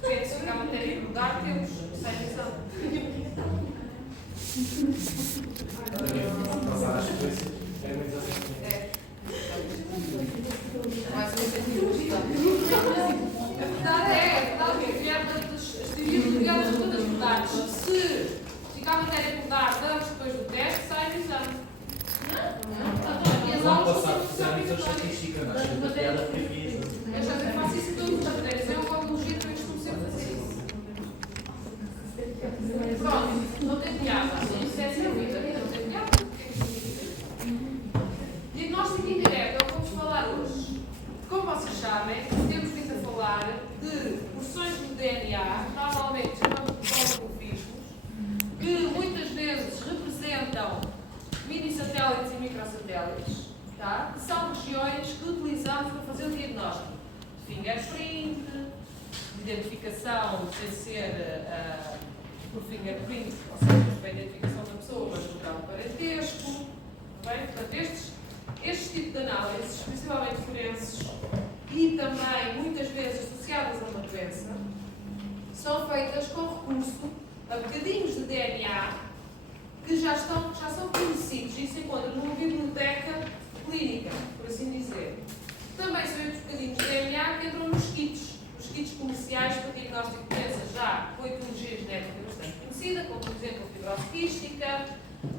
Depende se a matéria mudar, temos 6 exames. Mais ou menos. A verdade é as teorias ligadas todas mudadas. Se ficar a matéria mudar, damos depois do teste, sai do exame. E as aulas são obrigatórias. Eu já faço isso em todas as matérias. Eu, como biologia, também costumo sempre fazer isso. Pronto, não tem piada. Isso é servida. Não tem piada. Diagnóstico indireto é o que vamos falar hoje. Como vocês sabem, temos vindo a falar de porções do DNA, normalmente chamamos de polimorfismos, que muitas vezes representam mini-satélites e microsatélites, tá? Que são regiões que utilizamos para fazer o diagnóstico de fingerprint, de identificação sem ser por fingerprint, ou seja, para a identificação da pessoa, mas no grau de parentesco. Bem? Portanto, este tipo de análises, principalmente forenses, e também muitas vezes associadas a uma doença, são feitas com recurso a bocadinhos de DNA que já são conhecidos e se encontram numa biblioteca clínica, por assim dizer. Também são estes bocadinhos de DNA que entram nos kits comerciais para diagnóstico de doenças já com etiologia genética bastante conhecida, como por exemplo a fibrose quística,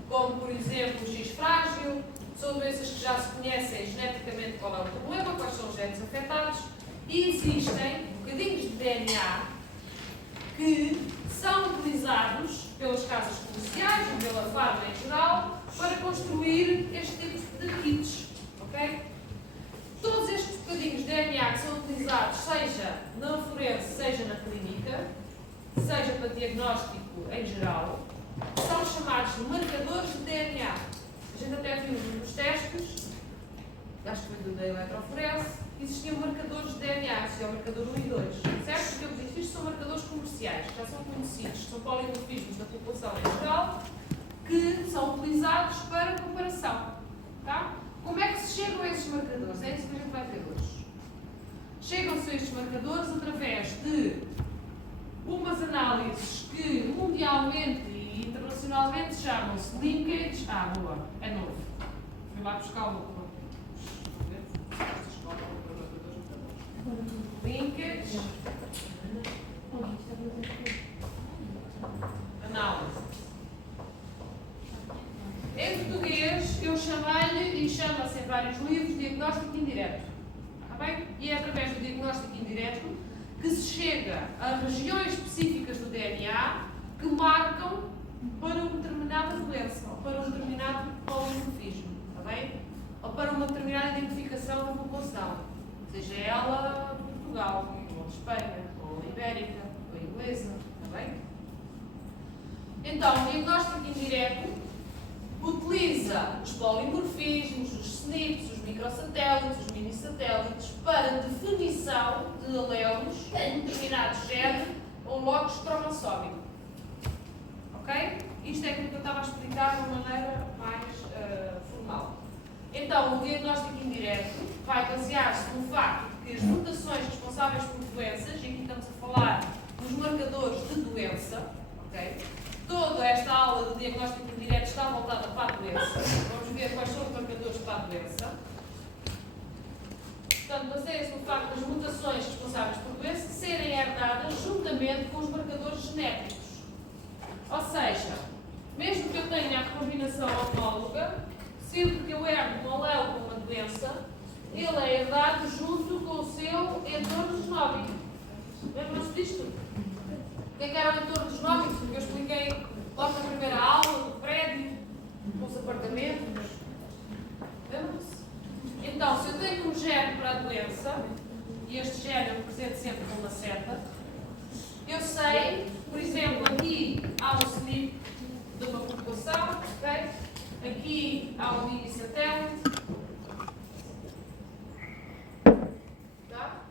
como por exemplo o X frágil. São doenças que já se conhecem geneticamente qual é o problema, quais são os genes afetados, e existem bocadinhos de DNA que são utilizados pelas casas comerciais ou pela farma em geral para construir este tipo de kits. Okay? Todos estes bocadinhos de DNA que são utilizados, seja na forense, seja na clínica, seja para diagnóstico em geral, são chamados de marcadores de DNA. A gente até viu nos testes, acho que foi da eletroforese, existiam marcadores de DNA, existia o marcador 1 e 2, certo? Porque eu disse, isto são marcadores comerciais, que já são conhecidos, são polimorfismos da população em geral, que são utilizados para comparação. Tá? Como é que se chegam a esses marcadores? É isso que a gente vai ver hoje. Chegam-se a estes marcadores através de umas análises que mundialmente internacionalmente chamam-se linkage. Boa, é novo. Fui lá buscar o novo. Linkage. Análise. Em português, eu chamei-lhe e chama-se em vários livros diagnóstico indireto. Está bem? E é através do diagnóstico indireto que se chega a regiões específicas do DNA que marcam para uma determinada doença, ou para um determinado polimorfismo, está bem? Ou para uma determinada identificação da população, seja ela Portugal, ou Espanha, ou Ibérica, ou inglesa, está bem? Então, o diagnóstico indireto utiliza os polimorfismos, os SNPs, os microsatélites, os mini-satélites para definição de alelos em determinado gene ou locus cromossómico. Ok? Isto é aquilo que eu estava a explicar de uma maneira mais formal. Então, o diagnóstico indireto vai basear-se no facto de que as mutações responsáveis por doenças, e aqui estamos a falar dos marcadores de doença, ok? Toda esta aula de diagnóstico indireto está voltada para a doença. Vamos ver quais são os marcadores para a doença. Portanto, baseia-se no facto das mutações responsáveis por doença serem herdadas juntamente com os marcadores genéticos. Ou seja, mesmo que eu tenha a recombinação homóloga, sempre que eu herdo um alelo com uma doença, ele é herdado junto com o seu entorno genómico. Lembram-se disto? O que era o entorno genómico? Porque eu expliquei logo na primeira aula, do prédio, com os apartamentos. Lembram-se? Então, se eu tenho um gene para a doença, e este gene eu represento sempre com uma seta, eu sei, por exemplo, aqui há um SNP de uma população, ok? Aqui há um mini-satélite, tá?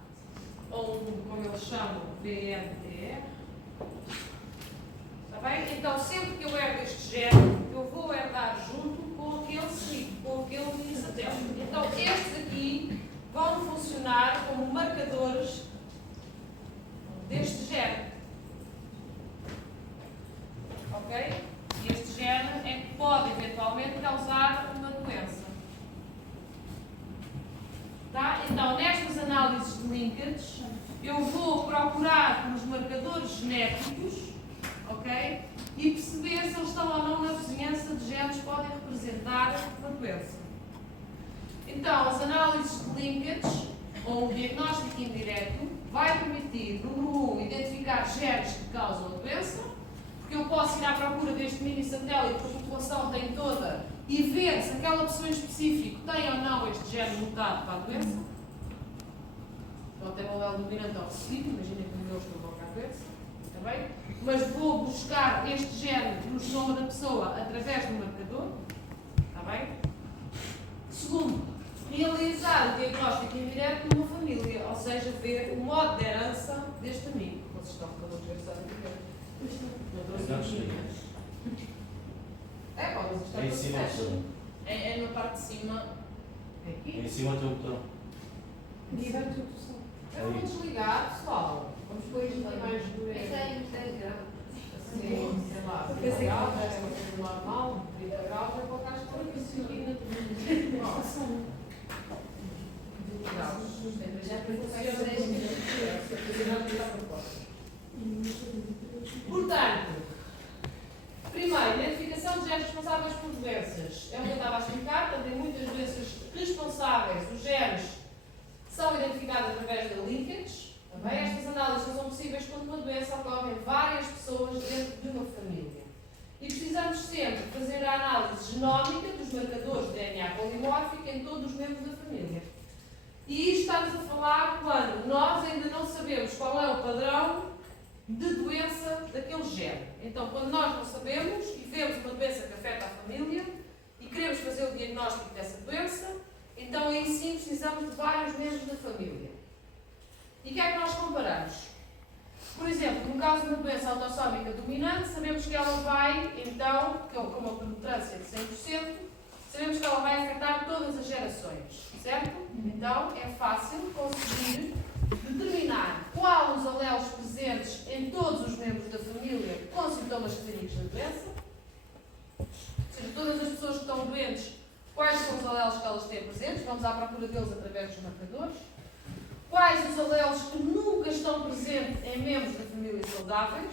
Ou como eles chamam, BNTR. Está bem? Então, sempre que eu herdo este gene, eu vou herdar junto com aquele SNP, com aquele mini-satélite. Então, estes aqui vão funcionar como marcadores doenças, eu vou procurar pelos marcadores genéticos, ok? E perceber se eles estão ou não na vizinhança de genes que podem representar uma doença. Então, as análises de linkage, ou o diagnóstico indireto, vai permitir, número 1, identificar genes que causam a doença, porque eu posso ir à procura deste mini satélite que a população tem toda e ver se aquela pessoa em específico tem ou não este gene mutado para a doença. Pode ter um alelo dominante ou recessivo, imaginem como eu estou a a doença, está bem? Mas vou buscar este gene no genoma da pessoa através do marcador, está bem? Segundo, realizar o diagnóstico indireto numa família, ou seja, ver o modo de herança deste amigo. Vocês estão com a universidade de é, pode estar em cima é na parte de cima. Aqui? Em cima tem o botão. Aqui vai tudo só. Eu vou desligar, pessoal. Vamos pôr isto mais do assim, sei lá, 30 graus, é uma coisa normal, 30 graus, é para cá estar aqui, se aqui na televisão. Portanto, primeiro, identificação de genes responsáveis por doenças. É o que eu estava a explicar, portanto, em muitas doenças responsáveis, os genes são identificados através da linkage. Também estas análises são possíveis quando uma doença ocorre em várias pessoas dentro de uma família. E precisamos sempre fazer a análise genómica dos marcadores de DNA polimórfico em todos os membros da família. E isto estamos a falar quando nós ainda não sabemos qual é o padrão de doença daquele gene. Então, quando nós não sabemos e vemos uma doença que afeta a família e queremos fazer o diagnóstico dessa doença, então aí sim precisamos de vários membros da família. E o que é que nós comparamos? Por exemplo, no caso de uma doença autossómica dominante, sabemos que ela vai, então, com uma penetrância de 100%, sabemos que ela vai afetar todas as gerações, certo? Então, é fácil conseguir determinar qual os alelos presentes em todos os membros da família com sintomas clínicos da doença, ou seja, todas as pessoas que estão doentes, quais são os alelos que elas têm presentes, vamos à procura deles através dos marcadores. Quais os alelos que nunca estão presentes em membros da família saudáveis,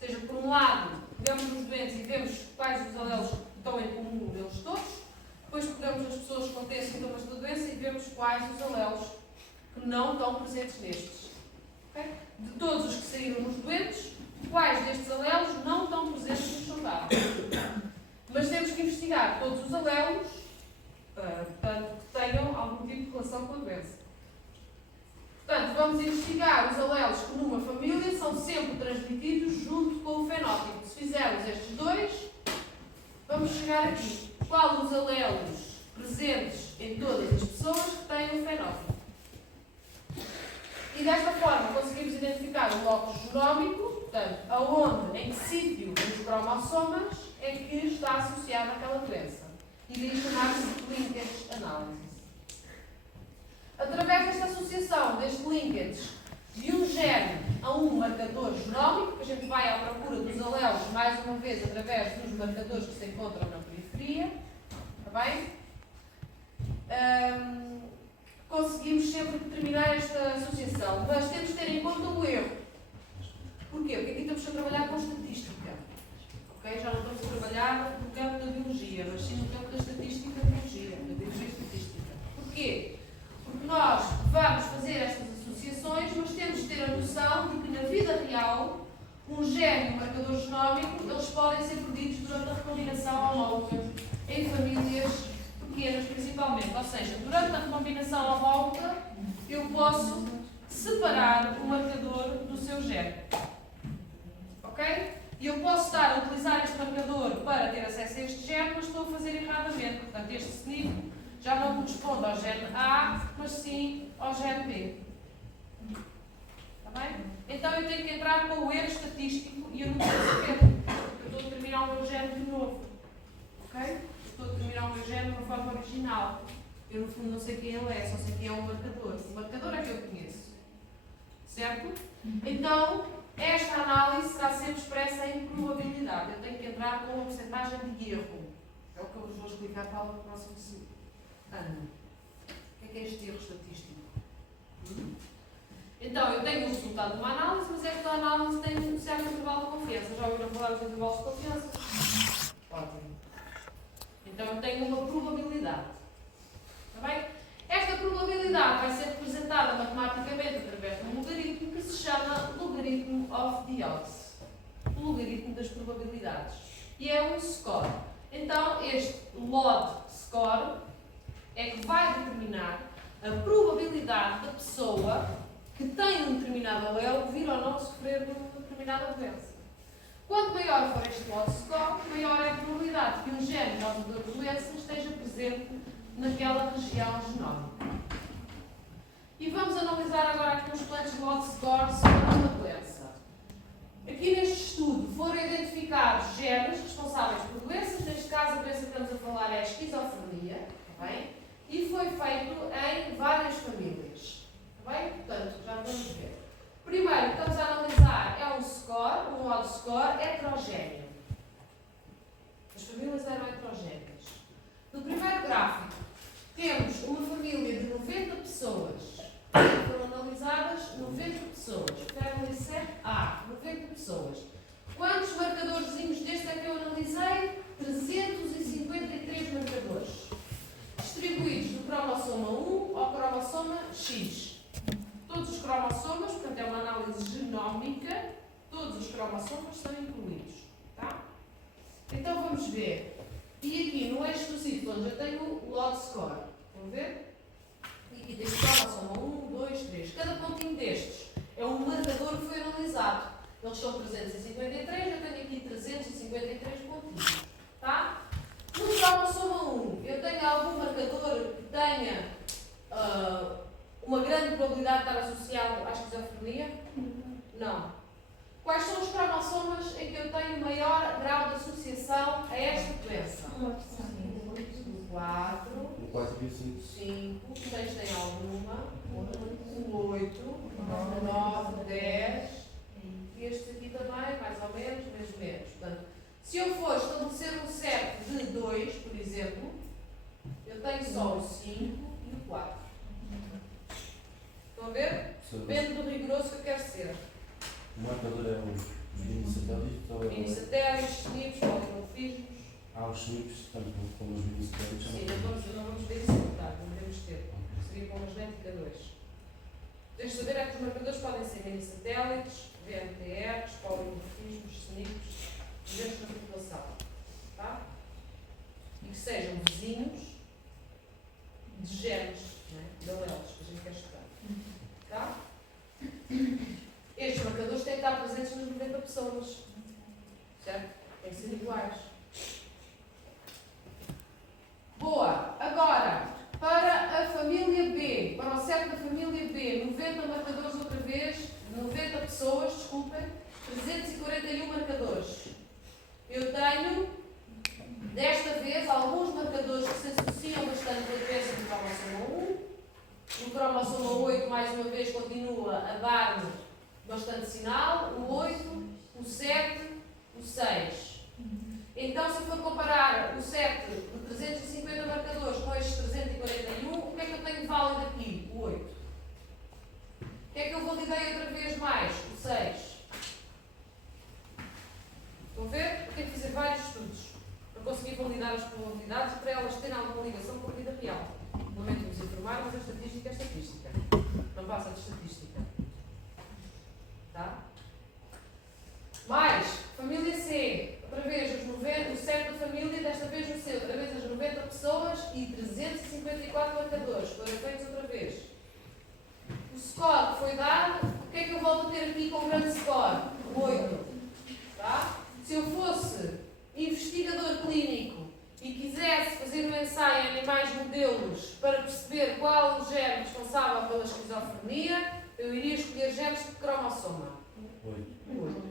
ou seja, por um lado, pegamos os doentes e vemos quais os alelos que estão em comum deles todos, depois pegamos as pessoas que têm sintomas da doença e vemos quais os alelos que não estão presentes nestes. Okay? De todos os que saíram nos doentes, quais destes alelos não estão presentes nos saudáveis. Mas temos que investigar todos os alelos, portanto, que tenham algum tipo de relação com a doença. Portanto, vamos investigar os alelos que numa família são sempre transmitidos junto com o fenótipo. Se fizermos estes dois, vamos chegar aqui. Qual os alelos presentes em todas as pessoas que têm o fenótipo? E desta forma conseguimos identificar o locus genómico, portanto, aonde, em que sítio dos cromossomas é que está associada aquela doença. E daí chamar-se linkage analysis. Através desta associação, deste linkage de um gene a um marcador genómico, que a gente vai à procura dos alelos, mais uma vez, através dos marcadores que se encontram na periferia, está bem? Conseguimos sempre determinar esta associação, mas temos de ter em conta o erro. Porquê? Porque aqui estamos a trabalhar com estatística. Okay? Já não estamos a trabalhar no campo da biologia, mas sim no campo da estatística da biologia e estatística. Porquê? Porque nós vamos fazer estas associações, mas temos de ter a noção de que na vida real, um gene e um marcador genómico, eles podem ser perdidos durante a recombinação homóloga em famílias pequenas, principalmente. Ou seja, durante a recombinação homóloga, eu posso separar o marcador do seu gene. Ok? E eu posso estar a utilizar este marcador para ter acesso a este gene, mas estou a fazer erradamente. Portanto, este SNP já não corresponde ao gene A, mas sim ao gene B. Está bem? Então eu tenho que entrar com o erro estatístico e eu não preciso saber. Eu estou a determinar o meu gene de novo. Ok? Eu estou a determinar o meu gene de uma forma original. Eu, no fundo, não sei quem ele é, só sei quem é o marcador. O marcador é que eu conheço. Certo? Então, esta análise será sempre expressa em probabilidade. Eu tenho que entrar com uma porcentagem de erro. É o que eu vos vou explicar para o próximo ano. O que é este erro estatístico? Então, eu tenho o resultado de uma análise, mas esta análise tem um certo intervalo de confiança. Já ouviram falar dos intervalos de confiança? Ótimo. Então, eu tenho uma probabilidade. Está bem? Esta probabilidade vai ser representada matematicamente através de um logaritmo que se chama logaritmo of the odds. O logaritmo das probabilidades. E é um score. Então, este LOD score é que vai determinar a probabilidade da pessoa que tem um determinado alelo vir ou não sofrer de uma determinada doença. Quanto maior for este LOD score, maior é a probabilidade que um gene causador de doença esteja presente naquela região genómica. E vamos analisar agora aqui uns quantos LOD scores sobre uma doença. Aqui neste estudo foram identificados genes responsáveis por doenças, neste caso a doença que estamos a falar é a esquizofrenia, está bem? E foi feito em várias famílias, está bem? Portanto, já vamos ver. Primeiro, que estamos a analisar é um score, um LOD score heterogéneo. As famílias eram heterogéneas. No primeiro gráfico, temos uma família de 90 pessoas. Foram analisadas 90 pessoas. Family set A, 90 pessoas. Quantos marcadorzinhos destes é que eu analisei? 353 marcadores. Distribuídos do cromossoma 1 ao cromossoma X. Todos os cromossomas, portanto é uma análise genómica, todos os cromossomas estão incluídos. Tá? Então vamos ver. E aqui no eixo dos Y eu tenho o LOD score. Vão ver? E aqui tem o cromossoma 1, 2, 3. Cada pontinho destes é um marcador que foi analisado. Eles são 353, eu tenho aqui 353 pontinhos. Tá? No cromossoma 1, eu tenho algum marcador que tenha uma grande probabilidade de estar associado à esquizofrenia? Não. Quais são os cromossomas em que eu tenho maior grau de associação a esta doença? 4, O 4 e o 5. 5, 6 tem alguma, 8, 9, 10, e este aqui também, mais ou menos, menos. Portanto, se eu for estabelecer um set de 2, por exemplo, eu tenho só o 5 e o 4. Estão a ver? Depende do rigoroso que eu quero ser. O marcador é os mini-satélites ou Mini-satélites, SNPs, polimorfismos. há os SNPs, tanto como os mini-satélites? Sim, não vamos ver isso em detalhe, não devemos ter. Seria com uma genética 2. Tens de saber é que os marcadores podem ser mini-satélites, VMTRs, polimorfismos, SNPs, genes de manipulação. Tá? E que sejam vizinhos de genes, né? De alelos, que a gente quer estudar. Tá? Estes marcadores têm que estar presentes nas 90 pessoas. Certo? Têm que ser iguais. Boa! Agora, para a família B, para o set da família B, 90 marcadores outra vez, 90 pessoas, desculpem, 341 marcadores. Eu tenho, desta vez, alguns marcadores que se associam bastante com a doença do cromossoma 1. O cromossoma 8, mais uma vez, continua a dar-me bastante sinal. O 8, o 7, o 6. Então, se eu for comparar o 7 de 350 marcadores com estes 341, o que é que eu tenho válido aqui? O 8. O que é que eu validei outra vez mais? O 6. Estão a ver? Eu tenho que fazer vários estudos para conseguir validar as probabilidades e para elas terem alguma ligação com a vida real. Lamento vos informar, mas a estatística é estatística. Não passa de estatística. Tá? Mais, família C. Outra vez, o set da família, desta vez o C. Outra vez as 90 pessoas e 354 marcadores. Foram feitos outra vez. O score que foi dado, o que é que eu volto a ter aqui com o grande score? 8. Tá? Se eu fosse investigador clínico e quisesse fazer um ensaio em animais modelos para perceber qual o gene responsável pela esquizofrenia, eu iria escolher genes de cromossoma. 8.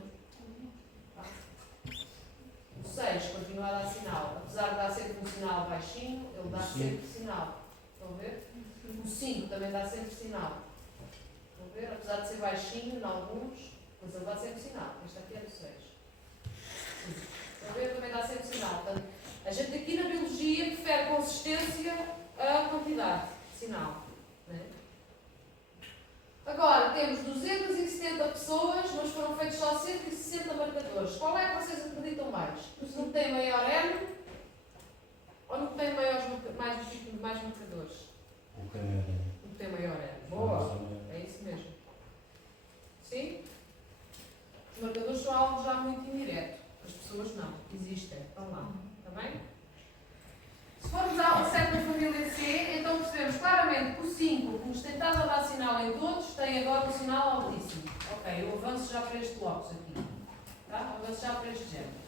O 6 continua a dar sinal. Apesar de dar sempre um sinal baixinho, ele dá sempre sinal. Estão a ver? O 5 também dá sempre sinal. Estão a ver? Apesar de ser baixinho em alguns, mas ele dá sempre sinal. Este aqui é do 6. Estão a ver? Também dá sempre sinal. Portanto, a gente aqui na biologia prefere consistência a quantidade de sinal. Né? Agora, agora temos 270 pessoas, mas foram feitos só 160 marcadores. Qual é que vocês acreditam mais? No que tem maior N ou no que tem mais marcadores? O que é? No que tem maior N. Boa! É isso mesmo. Sim? Os marcadores são algo já muito indireto. As pessoas não. Existem. Estão lá. Está bem? Se formos ao certo da família C, então percebemos claramente que o 5, que nos tem estado a dar sinal em todos, tem agora um sinal altíssimo. Ok, eu avanço já para este blocos aqui. Tá? Avanço já para este género.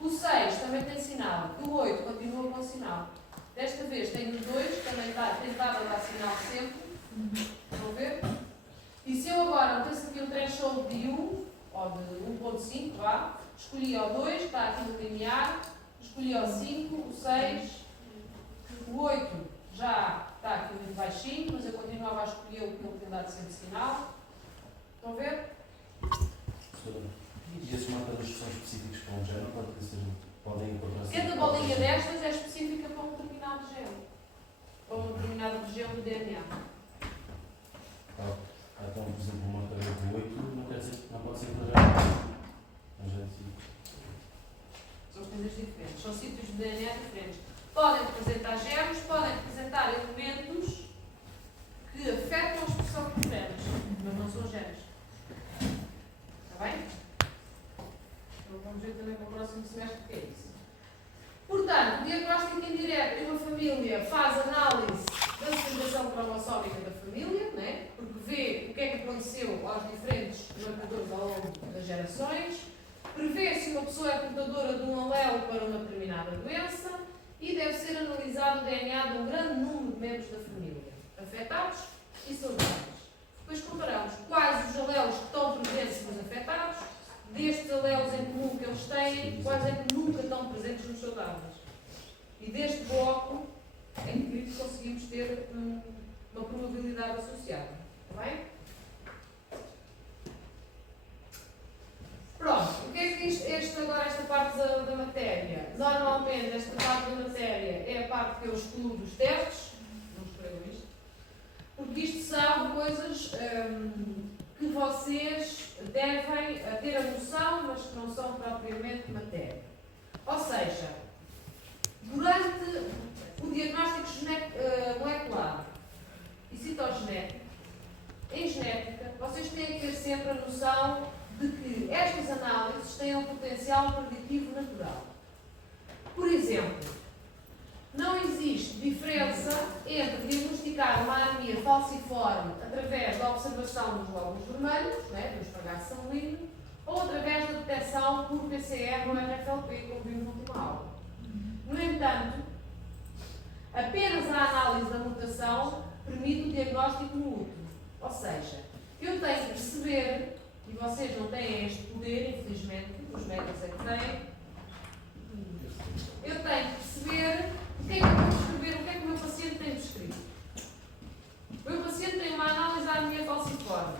O 6 também tem sinal. O 8 continua com sinal. Desta vez tem o 2, que também tem estado a dar sinal sempre. Estão a ver? E se eu agora metesse aqui um threshold de 1, ou de 1.5, vá, escolhi o 2, está aqui no limiar, escolhi o 5, o 6, o 8 já está aqui muito baixinho, mas eu continuava a escolher o que ele tem dado sempre sinal. Estão a ver? E esses marcadores são específicos para um género, podem encontrar-se. Cada bolinha destas é específica para um determinado gene, para uma determinada região do DNA. Então, por exemplo, um marcador de 8 não pode ser para São coisas diferentes, são sítios de DNA diferentes. Podem representar genes, podem representar elementos que afetam a expressão de genes, mas não são genes. Está bem? Então vamos ver também para o próximo semestre o que é isso. Portanto, o diagnóstico indireto de uma família faz análise da segregação cromossómica da família, né? Porque vê o que é que aconteceu aos diferentes marcadores ao longo das gerações, prevê se uma pessoa é portadora de um alelo para uma determinada doença e deve ser analisado o DNA de um grande número de membros da família, afetados e saudáveis. Depois comparamos quais os alelos que estão presentes nos afetados, destes alelos em comum que eles têm, quais é que nunca estão presentes nos saudáveis. E deste bloco é que conseguimos ter uma probabilidade associada. Está bem? Pronto, o que é que diz agora esta parte da matéria? Normalmente esta parte da matéria é a parte que eu excluo dos testes. Não escrevam isto. Porque isto são coisas que vocês devem ter a noção, mas que não são propriamente matéria. Ou seja, durante o diagnóstico molecular e citogenético, em genética, vocês têm que ter sempre a noção de que estas análises têm um potencial preditivo natural. Por exemplo, não existe diferença entre diagnosticar uma anemia falciforme através da observação dos glóbulos vermelhos, do esfagaço sanguíneo, ou através da detecção por PCR ou RFLP, como vimos na última aula. No entanto, apenas a análise da mutação permite o diagnóstico no útero. Ou seja, eu tenho que perceber, e vocês não têm este poder, infelizmente, os médicos é que têm, eu tenho que perceber o que é que eu vou descrever, o que é que o meu paciente tem descrito. O meu paciente tem uma análise da anemia falciforme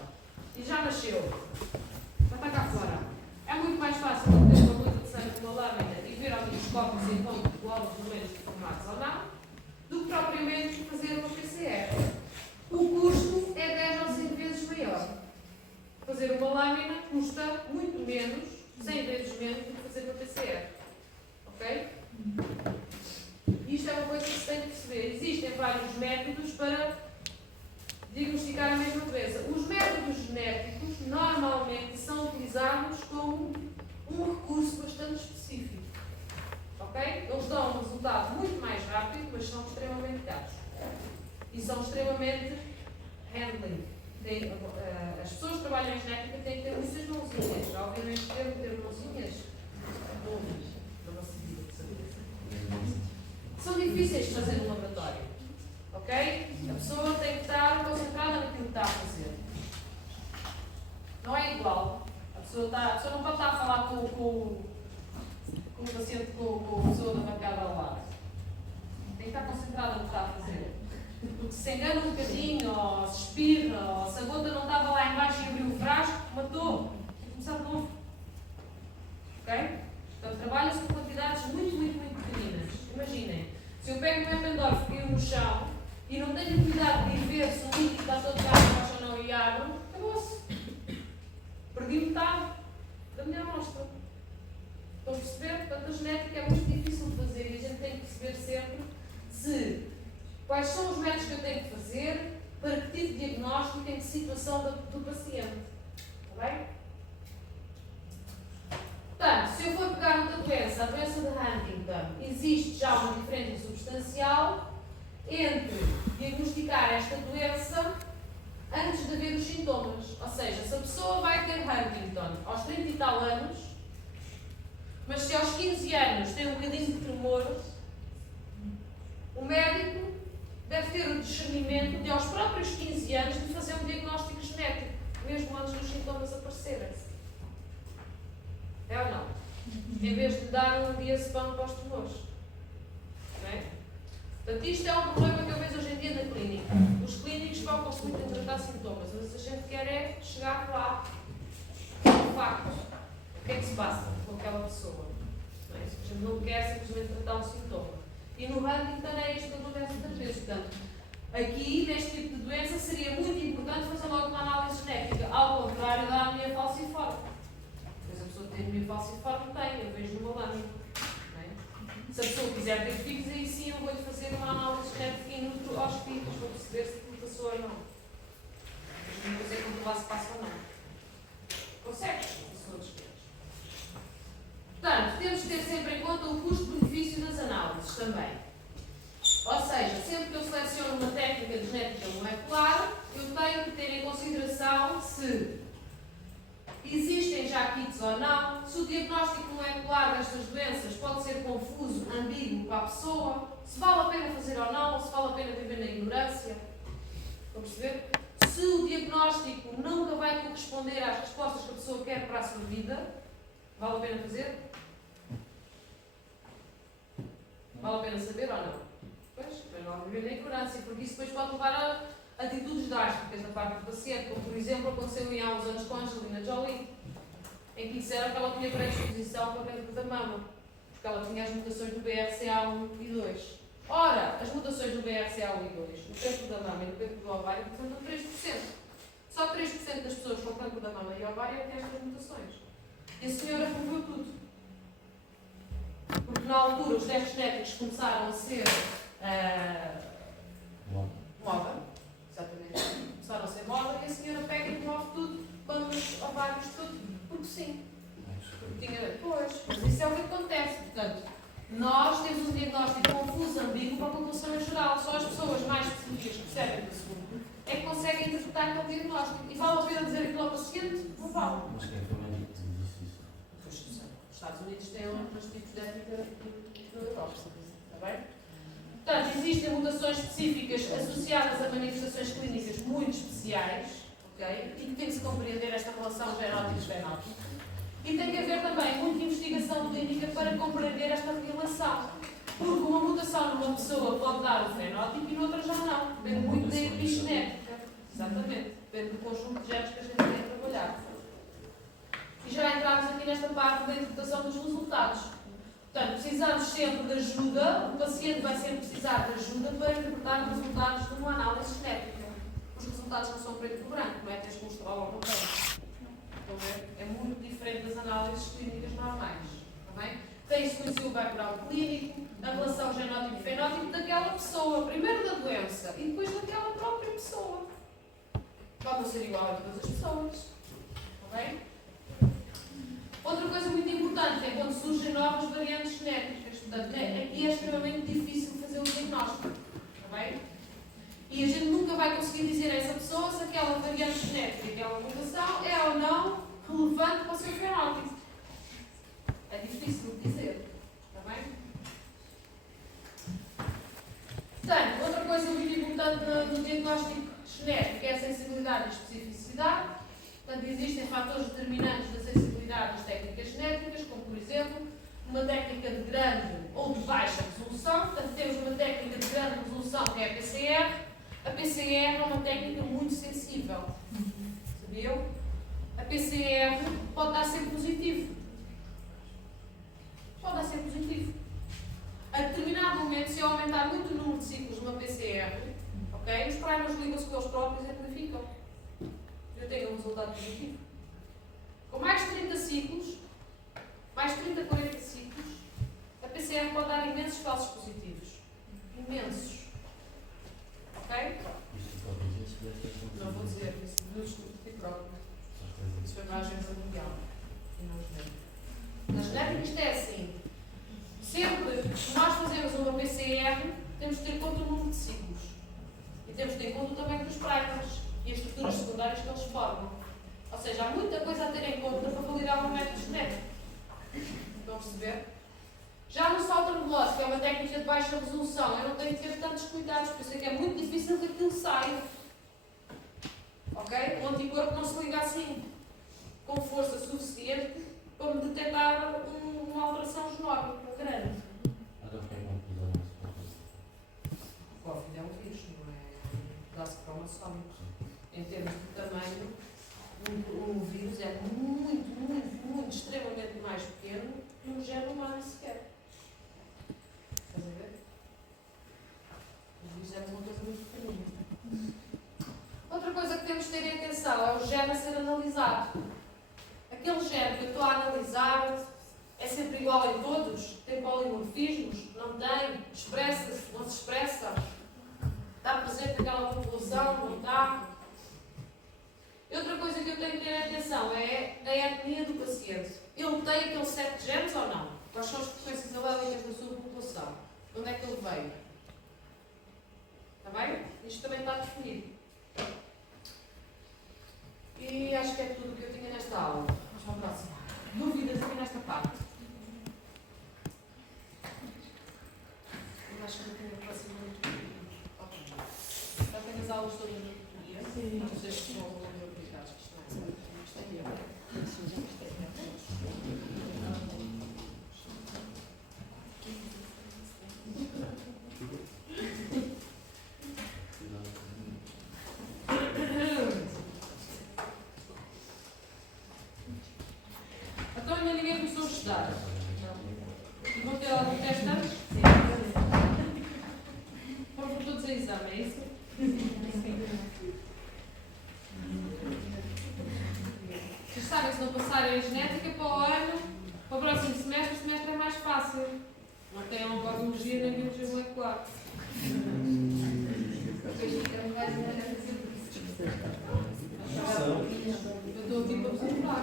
e já nasceu. Já está cá fora. É muito mais fácil do que ter uma gota de sangue com uma lâmina e ver ao microscópio se encontra glóbulos vermelhos deformados ou não, do que propriamente fazer uma PCR. O custo é 10 ou 100 vezes maior. Fazer uma lâmina custa muito menos, 100 vezes menos, do que fazer uma PCR. Ok? Isto é uma coisa que se tem que perceber. Existem vários métodos para diagnosticar a mesma doença. Os métodos genéticos normalmente são utilizados como um recurso bastante específico. Ok? Eles dão um resultado muito mais rápido, mas são extremamente caros. E são extremamente handling. As pessoas que trabalham em genética têm que ter muitas mãozinhas. Já ouviram este termo, ter mãozinhas? Na nossa vida, de certeza. São difíceis de fazer no laboratório. Ok? A pessoa tem que estar concentrada naquilo que está a fazer. Não é igual. A pessoa não pode estar a falar com o paciente, com a pessoa da bancada ao lado. Tem que estar concentrada no que está a fazer. Porque se engana um bocadinho, ou se espirra, ou se a gota não estava lá embaixo e abriu o frasco, matou. Tem que começar de novo. Ok? Então trabalha-se com quantidades muito, muito, muito pequeninas. Imaginem, se eu pego um Eppendorf e crio no chão e não tenho cuidado de ir ver se o líquido está todo cá embaixo ou não e abro, metade da minha amostra. Estão a perceber? Portanto, a genética é muito difícil de fazer e a gente tem que perceber sempre quais são os métodos que eu tenho que fazer, para que tipo de diagnóstico e em que situação do paciente. Está bem? Portanto, se eu for pegar outra doença, a doença de Huntington, existe já uma diferença substancial entre diagnosticar esta doença antes de ver os sintomas. Ou seja, se a pessoa vai ter Huntington aos 30 e tal anos, mas se aos 15 anos tem um bocadinho de tremor, o médico deve ter o discernimento de, aos próprios 15 anos, de fazer um diagnóstico genético, mesmo antes dos sintomas aparecerem. É ou não? Em vez de dar um diazepam para os tumores. Não é? Portanto, isto é um problema que eu vejo hoje em dia na clínica. Os clínicos focam-se muito em tratar sintomas, mas a gente quer é chegar lá, de facto, o que é que se passa com aquela pessoa. Não é? A gente não quer simplesmente tratar um sintoma. E no Huntington é isto que acontece muitas vezes. Portanto, aqui, neste tipo de doença, seria muito importante fazer logo uma análise genética, ao contrário da anemia falciforme. Pois a pessoa tem anemia falciforme, tem, eu vejo numa lâmina. Se a pessoa quiser ter filhos, aí sim eu vou-lhe fazer uma análise genética in utero aos filhos, para perceber se aquilo passou ou não. Mas não consegue comprovar se passa ou não. Consegue? São dos filhos. Portanto, temos que ter sempre em conta o custo-benefício das análises também. Ou seja, sempre que eu seleciono uma técnica de genética molecular, eu tenho que ter em consideração se existem já kits ou não, se o diagnóstico molecular destas doenças pode ser confuso, ambíguo para a pessoa, se vale a pena fazer ou não, ou se vale a pena viver na ignorância. Estão a perceber? Se o diagnóstico nunca vai corresponder às respostas que a pessoa quer para a sua vida, vale a pena fazer? Vale a pena saber ou não? Pois, mas não viver na ignorância, porque isso depois pode levar a atitudes drásticas da parte do paciente, como por exemplo aconteceu há uns anos com a Angelina Jolie, em que disseram que ela tinha predisposição para cancro da mama, porque ela tinha as mutações do BRCA1 e 2. Ora, as mutações do BRCA1 e 2, no cancro da mama e no cancro do ovário, representam 3%. Só 3% das pessoas com cancro da mama e ovário têm estas mutações. E a senhora removeu tudo. Porque na altura os testes genéticos começaram a ser moda. Exatamente. Começaram a ser moda e a senhora pega e remove tudo, quando os ovários tudo, porque sim. Porque tinha depois. Mas isso é o que acontece. Portanto, nós temos um diagnóstico confuso, ambíguo para a população em geral. Só as pessoas mais específicas que percebem do assunto é que conseguem interpretar aquele diagnóstico. E vale a pena dizer aquilo ao paciente? Não vale. Mas quem foi o médico que disse isso? Pois, os Estados Unidos têm outros tipos de ética da Europa. Está bem? Portanto, existem mutações específicas associadas a manifestações clínicas muito especiais, ok? E que tem que se compreender esta relação genótipo-fenótipo. E tem que haver também muita investigação clínica para compreender esta relação. Porque uma mutação numa pessoa pode dar o fenótipo e noutra já não. Depende muito da epigenética. Exatamente. Depende do conjunto de genes que a gente tem que trabalhar. E já entramos aqui nesta parte da interpretação dos resultados. Portanto, precisamos sempre de ajuda, o paciente vai sempre precisar de ajuda para interpretar os resultados de uma análise genética. Os resultados não são preto e branco, não é ter colesterol ou não tem. Estão a ver? É muito diferente das análises clínicas normais. Está bem? Tem-se conhecer o background clínico, a relação genótipo-fenótipo daquela pessoa, primeiro da doença e depois daquela própria pessoa. Pode não ser igual a todas as pessoas. Está bem? Outra coisa muito importante é quando surgem novas variantes genéticas. Portanto, aqui é extremamente difícil fazer o diagnóstico. Está bem? E a gente nunca vai conseguir dizer a essa pessoa se aquela variante genética, aquela mutação, é ou não relevante para o seu fenótipo. É difícil de dizer. Está bem? Portanto, outra coisa muito importante no diagnóstico genético é a sensibilidade e a especificidade. Portanto, existem fatores determinantes da sensibilidade das técnicas genéticas, como, por exemplo, uma técnica de grande ou de baixa resolução. Portanto, temos uma técnica de grande resolução, que é a PCR. A PCR é uma técnica muito sensível. Sabiam? A PCR pode dar sempre positivo. Pode dar sempre positivo. A determinado momento, se eu aumentar muito o número de ciclos numa PCR, okay, os primers ligam-se com eles próprios e amplificam. Eu tenho um resultado positivo. Com mais de 30 ciclos, mais de 30, 40 ciclos, a PCR pode dar imensos falsos positivos. Imensos. Ok? Não vou dizer, isso do estudo de próprio. Isso foi para a agência mundial. Na genética isto é assim. Sempre que nós fazemos uma PCR, temos de ter em conta o número de ciclos. E temos de ter em conta o tamanho dos primers e as estruturas secundárias que eles formam. Ou seja, há muita coisa a ter em conta para validar um método genético. Estão a perceber? Já no salto nebuloso, que é uma técnica de baixa resolução, eu não tenho de ter tantos cuidados, por isso é que é muito difícil que aquilo saia. Ok? O anticorpo não se liga assim, com força suficiente para me detectar uma alteração genómica grande. O Covid é um vírus, não é um pedaço cromossómico. Em termos de tamanho, o vírus é muito, extremamente mais pequeno que um gene humano sequer. Estás a ver? O vírus é uma coisa muito pequenina. Outra coisa que temos de ter em atenção é o gene a ser analisado. Aquele gene que eu estou a analisar é sempre igual em todos? Tem polimorfismos? Não tem? Expressa-se? Não se expressa? Está presente naquela população? Não está? E outra coisa que eu tenho que ter atenção é a etnia do paciente. Ele tem aqueles 7 genes ou não? Quais são as frequências alérgicas da sua população? De onde é que ele veio? Está bem? Isto também está definido. E acho que é tudo o que eu tinha nesta aula. Vamos para a próxima. Dúvidas aqui nesta parte? Eu acho que eu tenho a próxima muito. Ok. Já tenho as aulas todas no dia. Sim. Não sei se vão aplicar. Isto é dia. Então ainda ninguém começou a estudar. E vão ter algum teste antes? Sim. Vamos todos a exame, é isso? Vocês sabem, se não passarem a genética para o ano, para o próximo semestre, o semestre é mais fácil. Não tem oncologia nem biologia molecular. Eu estou aqui para vos ajudar.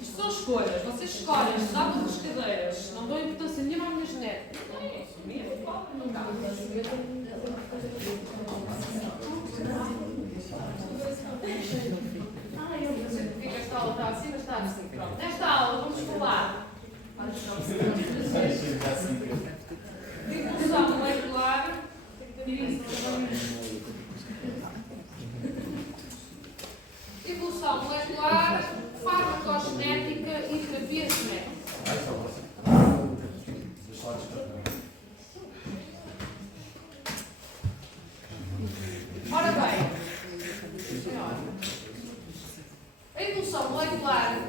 Isto são escolhas. Vocês escolhem estudar todas as cadeiras. Não dão importância nenhuma à minha genética. Não é isso. Não dá. Eu sei porque esta aula está assim, mas está assim. Pronto. Nesta aula vamos falar de evolução molecular. Evolução molecular, farmacogenética e terapia genética. Ora bem, a evolução molecular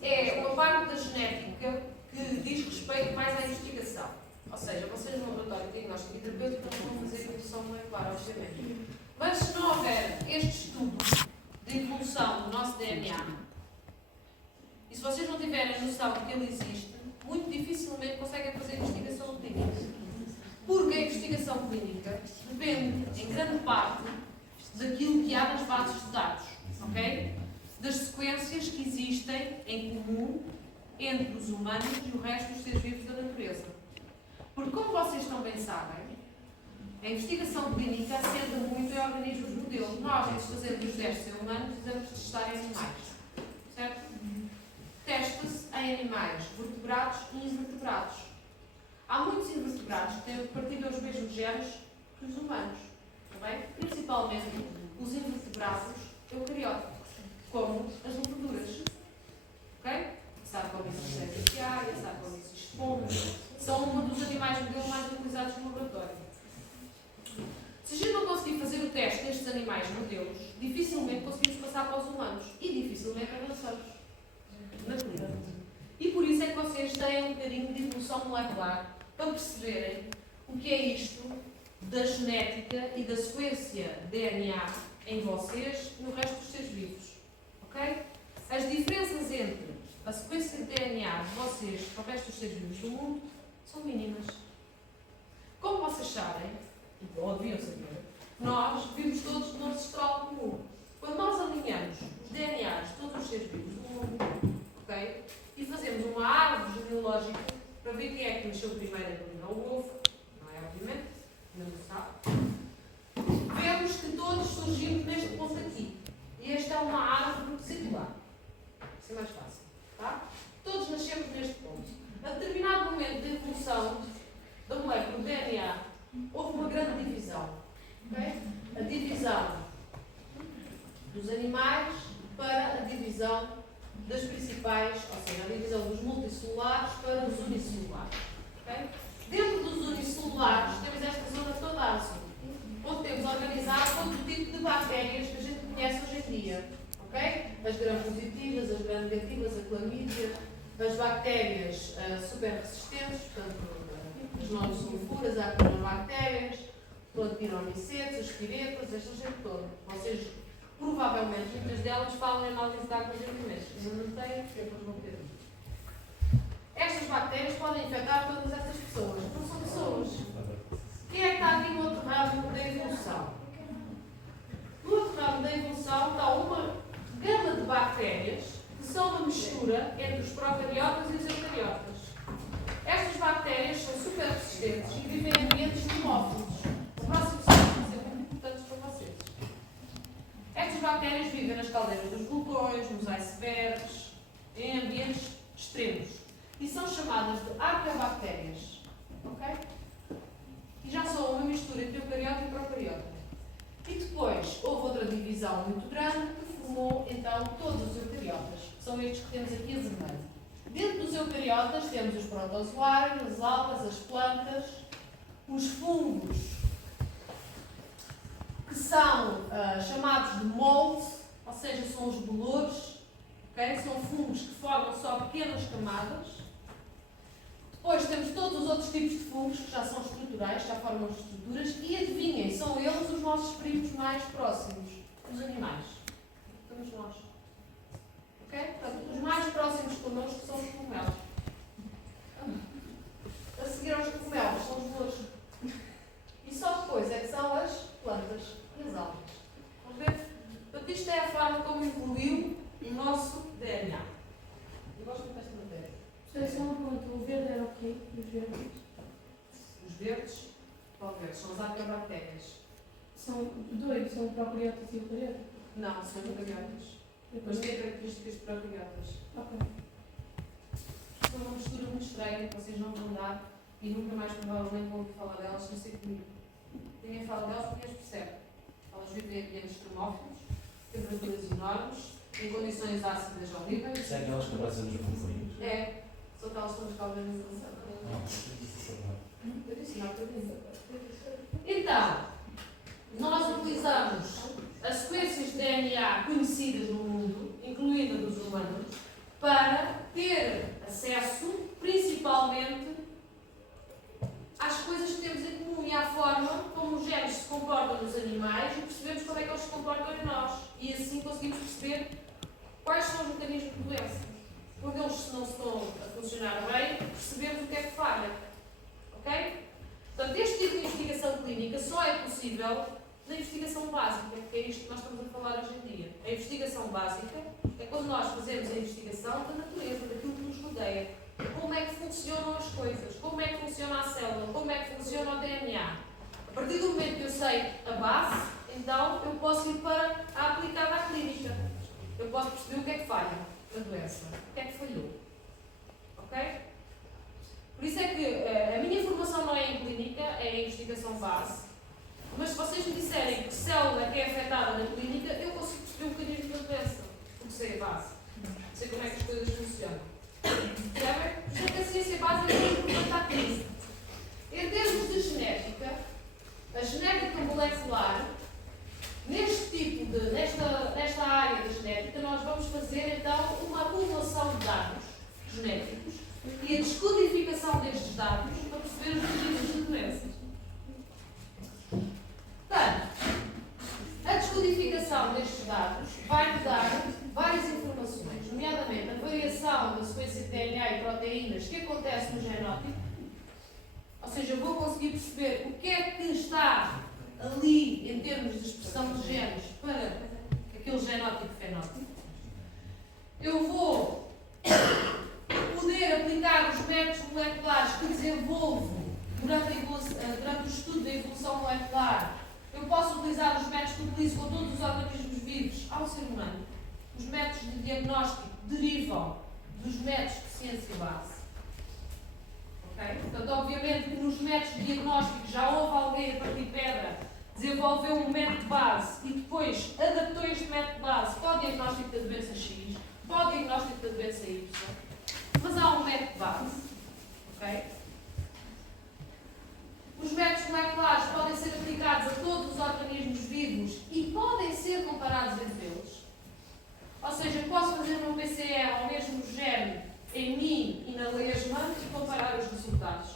é uma parte da genética que diz respeito mais à investigação. Ou seja, vocês no laboratório de diagnóstico e terapêutico não vão fazer evolução molecular, obviamente. Mas se não houver este estudo de evolução do nosso DNA, e se vocês não tiverem noção de que ele existe, muito dificilmente conseguem fazer investigação clínica. Porque a investigação clínica depende, em grande parte, daquilo que há nas bases de dados, ok? Das sequências que existem em comum entre os humanos e o resto dos seres vivos da natureza. Porque, como vocês também sabem, a investigação clínica assenta muito em organismos modelo. Nós, antes de fazermos os testes em humanos, precisamos testar em animais. Certo? Testa-se em animais vertebrados e invertebrados. Há muitos invertebrados que partilham os mesmos genes que os humanos. Está bem? Principalmente os invertebrados eucarióticos, como as levaduras. Ok? Saccharomyces cerevisiae, Saccharomyces spondyx, são um dos animais modelo mais utilizados no laboratório. Se a gente não conseguir fazer o teste destes animais modelos, dificilmente conseguimos passar para os humanos e dificilmente avançamos na clínica. E por isso é que vocês têm um bocadinho de evolução molecular para perceberem o que é isto da genética e da sequência DNA em vocês e no resto dos seres vivos. Ok? As diferenças entre a sequência de DNA de vocês e o resto dos seres vivos do mundo são mínimas. Como vocês sabem, ou deviam saber, nós vivemos todos no ancestral comum. Quando nós alinhamos os DNAs de todos os seres vivos do mundo, ok? E fazemos uma árvore genealógica para ver quem é que nasceu primeiro a galinha ou o ovo, não é obviamente, não sabe, vemos que todos surgimos neste ponto aqui. E esta é uma árvore circular. Isso é mais fácil, tá? Todos nascemos neste ponto. A determinado momento da evolução da molécula do DNA, houve uma grande divisão. Okay? A divisão dos animais para a divisão das principais, ou seja, a divisão dos multicelulares para os unicelulares. Okay? Dentro dos unicelulares temos esta zona toda azul, onde temos organizado todo o tipo de bactérias que a gente conhece hoje em dia. Okay? As gram-positivas, as gram-negativas, a clamídia, as bactérias super resistentes, portanto, as non-sulfuras, as actinobactérias, plantinomicetes, as piretas, esta gente toda. Vocês, provavelmente, muitas delas falam em análise de águas alimentos. Eu não tenho, depois vão ter. Estas bactérias podem infectar todas estas pessoas. Não são pessoas. Quem é que está aqui no outro ramo da evolução? No outro ramo da evolução está uma gama de bactérias que são uma mistura entre os procariotas e os eucariotas. Estas bactérias são super resistentes e vivem em ambientes termófilos. O próximo slide vai ser muito importante para vocês. Estas bactérias vivem nas caldeiras dos vulcões, nos icebergs, em ambientes extremos. E são chamadas de arqueobactérias. Ok? E já são uma mistura entre eucariota e procariota. E depois houve outra divisão muito grande que formou então todos os eucariotas. São estes que temos aqui a vermelho. Dentro dos eucariotas temos os protozoários, as algas, as plantas, os fungos, que são chamados de molds, ou seja, são os bolores, okay? São fungos que formam só pequenas camadas. Depois temos todos os outros tipos de fungos que já são estruturais, já formam estruturas, e adivinhem, são eles os nossos primos mais próximos, os animais. Somos nós. Okay? Portanto, os mais próximos connosco são os cogumelos. A seguir aos cogumelos são os bolores. E só depois é que são as plantas e as algas. Vamos ver? Portanto, isto é a forma como evoluiu o nosso DNA. Eu gosto muito desta matéria. Só uma pergunta, o verde era o quê? Os verdes? Os verdes, qual verdes? São as arqueobactérias. São dois, são procariotas e eucariotas? Não, são eucariotas. Depois tem características de procariotas. Ok. Isto é uma mistura muito estranha que vocês não vão dar e nunca mais provavelmente vão ouvir falar delas sem ser comigo. Ninguém fala delas porque as percebe. Elas vivem em ambientes termófilos, temperaturas enormes, em condições ácidas horríveis. Isso é aquelas que aparecem nos bumbinhos. É, são aquelas que estão nos caldas de alimentação. Eu disse, não, eu disse. Então, nós utilizamos as sequências de DNA conhecidas no mundo, incluindo a dos humanos, para ter acesso, principalmente, às coisas que temos em comum e à forma como os genes se comportam nos animais e percebemos como é que eles se comportam em nós. E assim conseguimos perceber quais são os mecanismos de doença. Quando eles não estão a funcionar bem, percebemos o que é que falha. Ok? Portanto, este tipo de investigação clínica só é possível na investigação básica, que é isto que nós estamos a falar hoje em dia. A investigação básica é quando nós fazemos a investigação da natureza, daquilo que nos rodeia. Como é que funcionam as coisas, como é que funciona a célula, como é que funciona o DNA. A partir do momento que eu sei a base, então eu posso ir para a aplicada à clínica. Eu posso perceber o que é que falha na doença, o que é que falhou. Ok? Por isso é que a minha formação não é em clínica, é em investigação base. Mas se vocês me disserem que célula é que é afetada na clínica, eu consigo perceber um bocadinho da doença, porque sei a base. Sei como é que as coisas funcionam. Percebem? Portanto, a ciência básica é importante à clínica. Em termos de genética, a genética molecular, nesta área da genética, nós vamos fazer então uma acumulação de dados genéticos e a descodificação destes dados para perceber os mecanismos de doenças. descodificação destes dados vai-nos dar várias informações, nomeadamente a variação da sequência de DNA e proteínas que acontece no genótipo. Ou seja, eu vou conseguir perceber o que é que está ali em termos de expressão de genes para aquele genótipo-fenótipo. Eu vou poder aplicar os métodos moleculares que desenvolvo durante o estudo da evolução molecular. Eu posso utilizar os métodos que utilizo com todos os organismos vivos ao ser humano. Os métodos de diagnóstico derivam dos métodos de ciência base. Okay? Portanto, obviamente que nos métodos de diagnóstico já houve alguém a partir de pedra, desenvolveu um método base e depois adaptou este método base para o diagnóstico da doença X, para o diagnóstico da doença Y. Mas há um método base. Okay? Os métodos moleculares podem ser aplicados a todos os organismos vivos e podem ser comparados entre eles. Ou seja, posso fazer um PCR ao mesmo gene em mim e na lesma e comparar os resultados.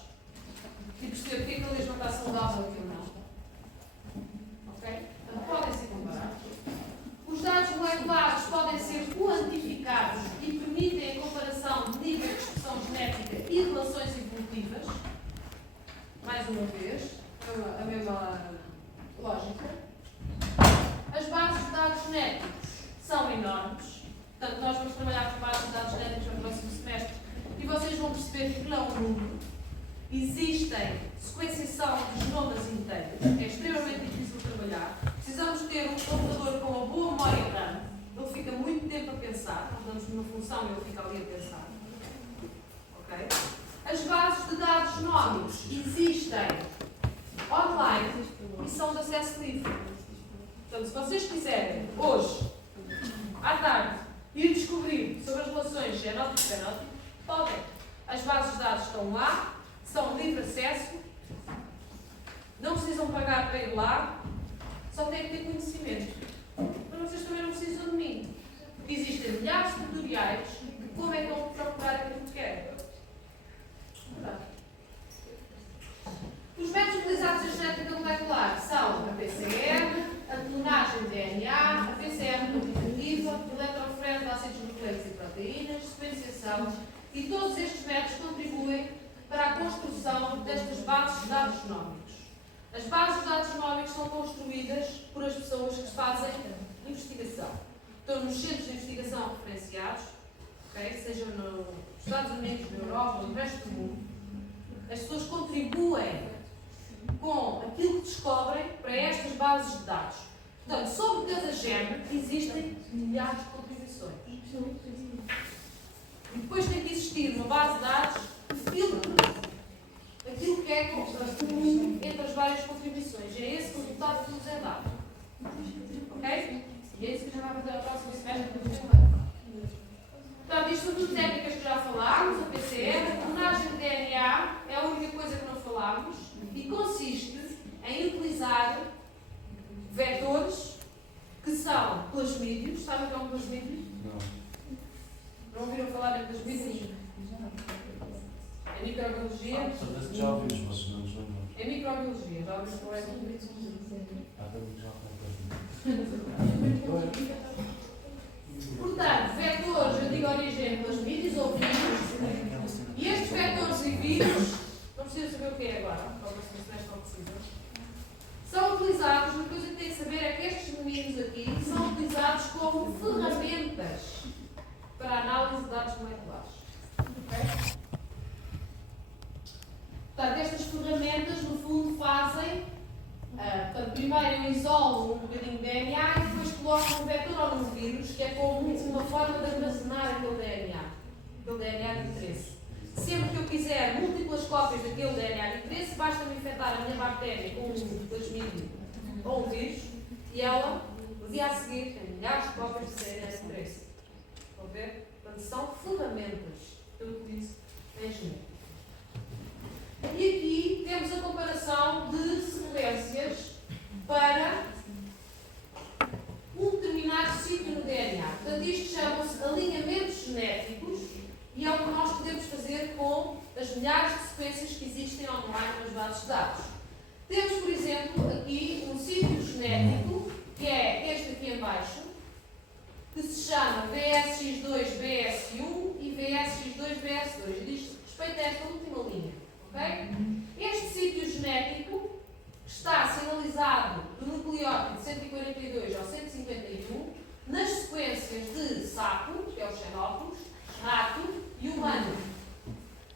E perceber porque é que a lesma está saudável e que não. Ok? Então, podem ser comparados. Os dados moleculares podem ser quantificados e permitem a comparação de níveis de expressão genética e relações evolutivas. Mais uma vez, a mesma lógica. As bases de dados genéticos são enormes. Portanto, nós vamos trabalhar com bases de dados genéticos no próximo semestre e vocês vão perceber que não é um número. Existem sequenciação de genomas inteiros. É extremamente difícil de trabalhar. Precisamos ter um computador com uma boa memória RAM. Ele fica muito tempo a pensar. Nós damos uma função e ele fica ali a pensar. Ok? As bases de dados genómicos existem online e são de acesso livre. Portanto, se vocês quiserem, hoje, à tarde, ir descobrir sobre as relações genótipo-fenótipo, podem. As bases de dados estão lá, são de livre acesso, não precisam pagar para ir lá, só têm que ter conhecimento. Mas vocês também não precisam de mim. Existem milhares de tutoriais de como é que vão procurar aquilo que querem. Os métodos utilizados em genética molecular são a PCR, a clonagem de DNA, a PCR quantitativa, eletroforese de ácidos nucleicos e proteínas, sequenciação, e todos estes métodos contribuem para a construção destas bases de dados genómicos. As bases de dados genómicos são construídas por as pessoas que fazem investigação. Estão nos centros de investigação referenciados, okay? Seja nos Estados Unidos, na Europa ou no resto do mundo. As pessoas contribuem com aquilo que descobrem para estas bases de dados. Portanto, sobre cada gene existem milhares de contribuições. E depois tem que existir uma base de dados que filtre aquilo que é comum entre as várias contribuições. É esse o resultado que nos é dado. Ok? E é isso que já vai fazer ao próximo semestre do primeiro. Portanto, isto são tudo técnicas que já falámos, a PCR, a clonagem de DNA é a única coisa que não falámos e consiste em utilizar vetores que são plasmídeos. Sabem o que é um plasmídio? Não ouviram falar em plasmídeos? É microbiologia? Já ouvimos, mas não nos lembramos. É microbiologia, já ouvimos falar em Portanto, vetores de antiga origem plasmídeos ou vírus. E estes vetores e vírus, não precisa saber o que é agora, porque se não precisa, são utilizados, uma coisa que tem que saber é que estes meninos aqui são utilizados como ferramentas para a análise de dados moleculares. Okay? Portanto, estas ferramentas, no fundo, fazem. Portanto, primeiro eu isolo um bocadinho de DNA e depois coloco um vetor ou um vírus, que é como uma forma de armazenar aquele DNA de interesse. Sempre que eu quiser múltiplas cópias daquele DNA de interesse, basta-me infectar a minha bactéria com um plasmídio ou um vírus e ela, no dia a seguir, tem milhares de cópias de DNA de interesse. Estão a ver? Portanto, são ferramentas que eu utilizo em genética. E aqui temos a comparação de sequências para um determinado sítio no DNA. Portanto, isto chama-se alinhamentos genéticos e é o que nós podemos fazer com as milhares de sequências que existem online nas bases de dados. Temos, por exemplo, aqui um sítio genético, que é chama VSX2 BS1 e VSX2 BS2. Diz respeito a esta última linha. Okay? Este sítio genético está sinalizado do nucleótido 142 ao 151 nas sequências de sapo, que é o xenófilos, rato e humano.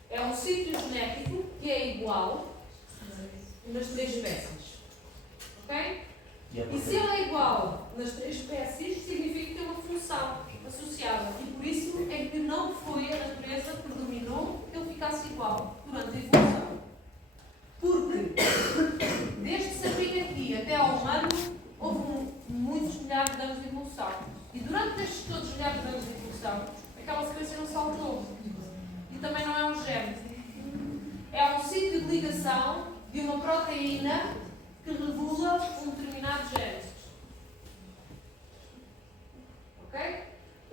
É um sítio genético que é igual nas três espécies. Ok? E se ele é igual nas três espécies, significa que tem uma função associada. E por isso é que não foi a natureza que predominou que ele ficasse igual durante a evolução. Porque, desde sapinho aqui até ao humano, houve muitos milhares de anos de evolução. E durante estes todos os milhares de anos de evolução, aquela sequência não se alterou. E também não é um gene. É um sítio de ligação de uma proteína que regula um determinado gene. Ok?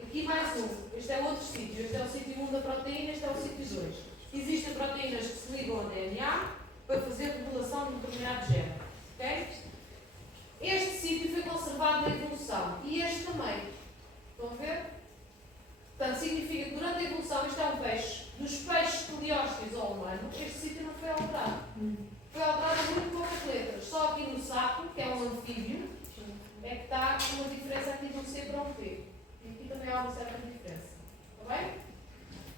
Aqui mais um. Este é outro sítio. Este é o sítio 1 da proteína, este é o sítio 2. Existem proteínas que se ligam ao DNA para fazer regulação de um determinado gene. Ok? Este sítio foi conservado na evolução. E este também. Estão a ver? Portanto, significa que durante a evolução, isto é um peixe. Dos peixes teleósteos ao humano, este sítio não foi alterado. Foi alterado em muito poucas letras. Só aqui no sapo, que é um anfíbio, é que está uma diferença aqui de um C para um P. E aqui também há uma certa diferença. Está bem?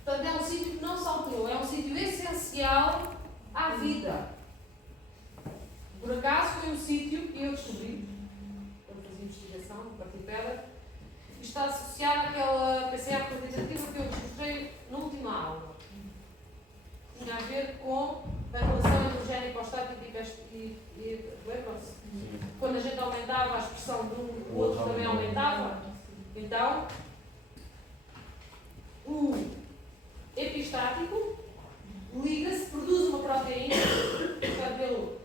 Portanto, é um sítio que não se alterou. É um sítio essencial à vida. Por acaso foi um sítio que eu descobri, quando fazia investigação no Participela, e está associado àquela PCR quantitativa que eu vos mostrei na última aula. Tinha a ver com a relação entre o gene hipostático e lembram-se? Quando a gente aumentava a expressão de um, o outro também aumentava. Então, o epistático liga-se, produz uma proteína, portanto,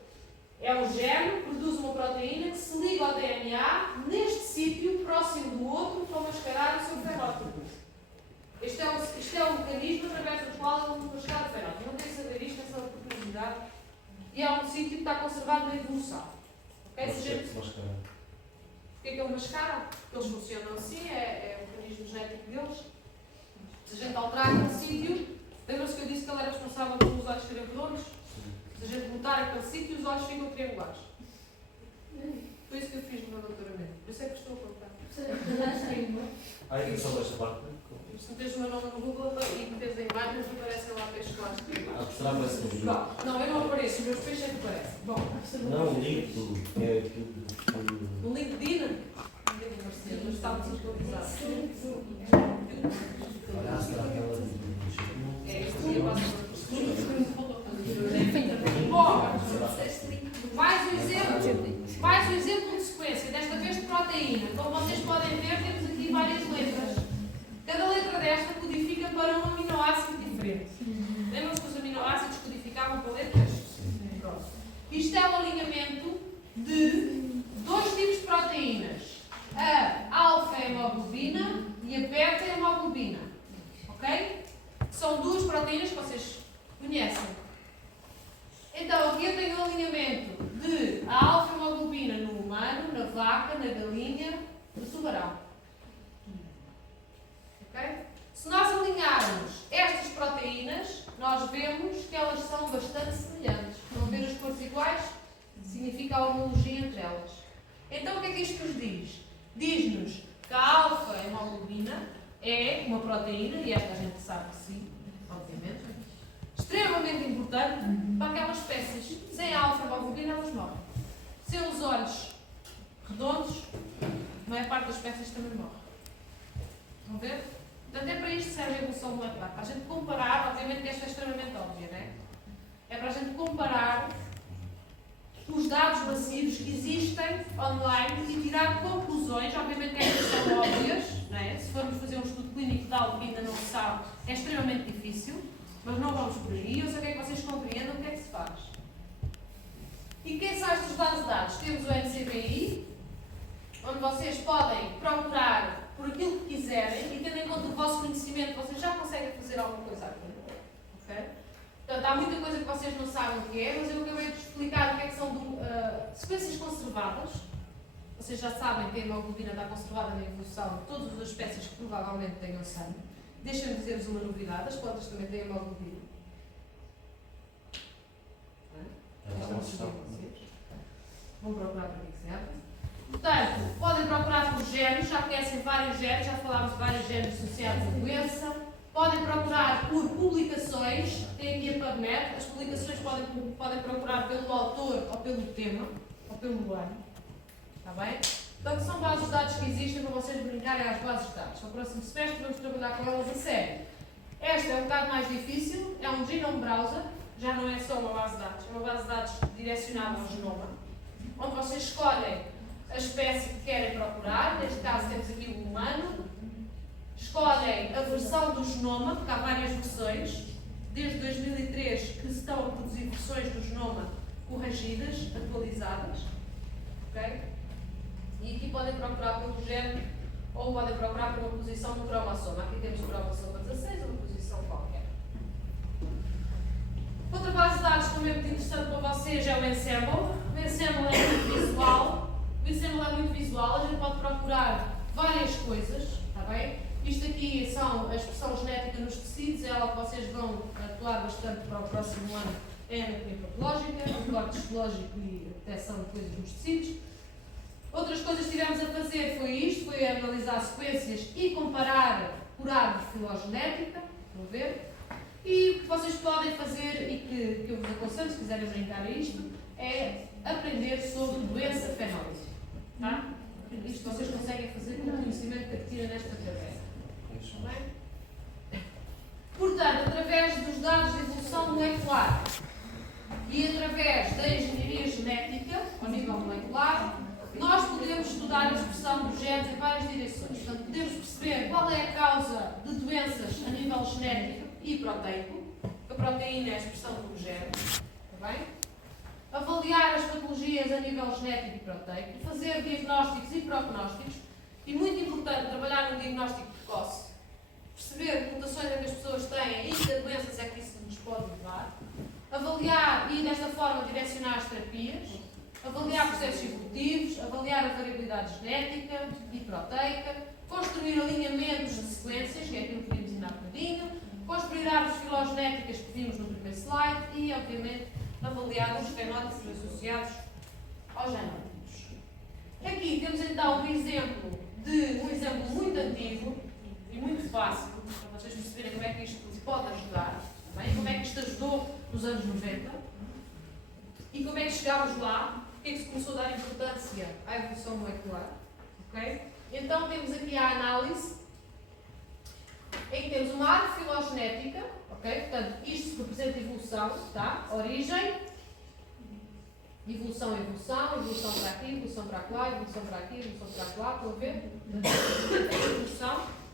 é um gene, produz uma proteína que se liga ao DNA neste sítio, próximo do outro, para mascarar o seu fenótipo. Isto é um mecanismo através do qual ele mascara o fenótipo. Não tem que saber isto, essa oportunidade. E é um sítio que está conservado na evolução. Okay? Mas gente... Porquê que ele mascara? Porque eles funcionam assim, é o mecanismo genético deles. Se a gente alterar aquele sítio, lembra-se que eu disse que ele era responsável pelos olhos serem redondos? Se a gente botar aquele sítio, os olhos ficam triangulares. Foi isso que eu fiz no meu doutoramento. Eu sei que estou a contar. Ah, é só esta parte? Se meteres o meu nome no Google e meteres em imagens, aparecem lá peixes claros triangulares. Será mais um vídeo? Não, eu não apareço, os meus peixes é que aparecem. Bom, não, o livro é aquilo que... no LinkedIn, mas estamos atualizados. Olha, será aquela... É isso que eu passo. Bom, mais um exemplo de sequência, desta vez de proteína. Como vocês podem ver, temos aqui várias letras. Cada letra desta codifica para um aminoácido diferente. Lembram-se que os aminoácidos codificavam para letras? Pronto. Isto é um alinhamento de dois tipos de proteínas. A alfa-hemoglobina e a beta-hemoglobina. Ok? São duas proteínas que vocês conhecem. Então, aqui eu tenho o alinhamento de a alfa-hemoglobina no humano, na vaca, na galinha, no tubarão. Okay? Se nós alinharmos estas proteínas, nós vemos que elas são bastante semelhantes. Vão ver as cores iguais? Significa a homologia entre elas. Então, o que é que isto nos diz? Diz-nos que a alfa-hemoglobina é uma proteína, e esta a gente sabe que sim, obviamente, extremamente importante para aquelas espécies. Sem a alfa-hemoglobina elas morrem. Sem os olhos redondos, a maior parte das espécies também morre. Vão ver? Portanto, é para isto que serve a evolução molecular. Para a gente comparar, obviamente que esta é extremamente óbvia, não é? É para a gente comparar os dados massivos que existem online e tirar conclusões. Obviamente que estas são óbvias, não é? Se formos fazer um estudo clínico de algo que ainda não se sabe, é extremamente difícil, mas não vamos por aí. Eu sei que é que vocês compreendam o que é que se faz. E quem são estas bases de dados? Temos o NCBI, onde vocês podem procurar por aquilo que quiserem e tendo em conta o vosso conhecimento, vocês já conseguem fazer alguma coisa aqui. Okay? Portanto, há muita coisa que vocês não sabem o que é, mas eu acabei de explicar o que é que são sequências conservadas. A Vocês já sabem que a hemoglobina está conservada na evolução de todas as espécies que provavelmente tenham sangue. Deixem-me dizer-vos uma novidade, as plantas também têm hemoglobina. Vão procurar para que serve. Portanto, podem procurar por géneros, já conhecem vários géneros, já falámos de vários géneros associados à doença. Podem procurar por publicações, tem aqui a PubMed, as publicações podem procurar pelo autor ou pelo tema, ou pelo ano. Está bem? Portanto, são bases de dados que existem para vocês brincarem às bases de dados. No próximo semestre vamos trabalhar com elas a sério. Esta é um bocado mais difícil, é um genome browser, já não é só uma base de dados, é uma base de dados direcionada ao genoma, onde vocês escolhem a espécie que querem procurar, neste caso temos aqui o humano, escolhem a versão do genoma, porque há várias versões, desde 2003 que se estão a produzir versões do genoma corrigidas, atualizadas, ok? E aqui podem procurar pelo género ou podem procurar por uma posição do cromossoma. Aqui temos o cromossoma 16, uma posição qualquer. Outra base de dados também muito interessante para vocês é o Ensemble. O Ensemble é muito visual. O Ensemble é muito visual, a gente pode procurar várias coisas, está bem? Isto aqui são a expressão genética nos tecidos, é algo que vocês vão atuar bastante para o próximo ano, é a anatomia patológica, o corte histológico e a detecção de coisas nos tecidos. Outras coisas que tivemos a fazer foi isto, foi analisar sequências e comparar por árvore filogenética, vão ver? E o que vocês podem fazer e que eu vos aconselho, se quiserem brincar a isto, é aprender sobre doença fenótipo. Tá? Isto vocês conseguem fazer com o conhecimento que adquirem nesta cadeira. Está bem? Portanto, através dos dados de evolução molecular e através da engenharia genética, ao nível molecular, nós podemos estudar a expressão dos genes em várias direções. Portanto, podemos perceber qual é a causa de doenças a nível genético e proteico. A proteína é a expressão do gene. Está bem? Avaliar as patologias a nível genético e proteico. Fazer diagnósticos e prognósticos. E muito importante, trabalhar no diagnóstico precoce. Perceber que mutações é que as pessoas têm e que doenças é que isso nos pode levar. Avaliar e, desta forma, direcionar as terapias. Avaliar processos evolutivos, avaliar a variabilidade genética e proteica, construir alinhamentos de sequências, que é aquilo que vimos ainda há bocadinho, construir árvores filogenéticas que vimos no primeiro slide e, obviamente, avaliar os fenótipos associados aos genótipos. Aqui temos então um exemplo muito antigo e muito fácil, para vocês perceberem como é que isto pode ajudar, também, como é que isto ajudou nos anos 90 e como é que chegámos lá. Porque é que se começou a dar importância à evolução molecular? Okay? Então temos aqui a análise em que temos uma árvore filogenética, okay? Portanto, isto representa evolução, tá? Origem, evolução para aqui, evolução para lá, evolução para aqui, evolução para lá, estão a ver? Evolução.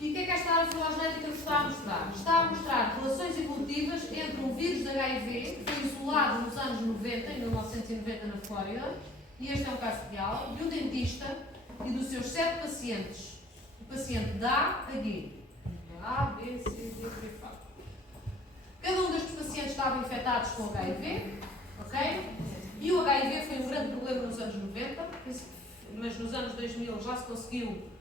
E o que é que esta árvore filogenética nos está a mostrar? Está a mostrar relações evolutivas entre um vírus de HIV, que foi isolado nos anos 90, em 1990 na Flórida, e este é um caso real, de um dentista e dos seus 7 pacientes. O paciente da G. A, B, C, D, E, F. Cada um destes pacientes estava infectados com HIV, ok? E o HIV foi um grande problema nos anos 90, mas nos anos 2000 já se conseguiu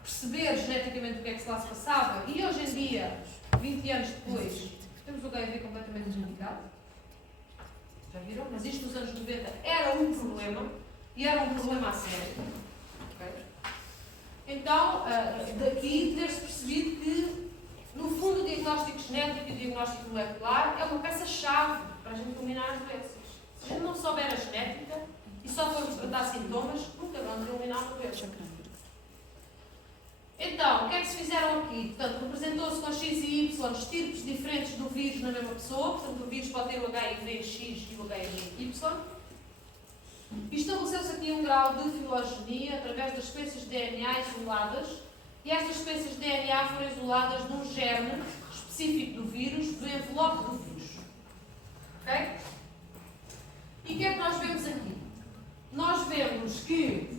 perceber geneticamente o que é que lá se passava e hoje em dia, 20 anos depois, temos o HIV completamente desmedicado. Já viram? Mas isto nos anos 90 era um problema e era um problema a sério. Okay? Então, daqui ter-se percebido que, no fundo, o diagnóstico genético e o diagnóstico molecular é uma peça-chave para a gente eliminar as doenças. Se a gente não souber a genética e só formos tratar sintomas, nunca vamos eliminar uma doença. Então, o que é que se fizeram aqui? Portanto, representou-se com X e Y estirpes diferentes do vírus na mesma pessoa. Portanto, o vírus pode ter o HIV-X e o HIV-Y. E estabeleceu-se aqui um grau de filogenia através das sequências de DNA isoladas. E estas sequências de DNA foram isoladas de um germe específico do vírus, do envelope do vírus. Ok? E o que é que nós vemos aqui? Nós vemos que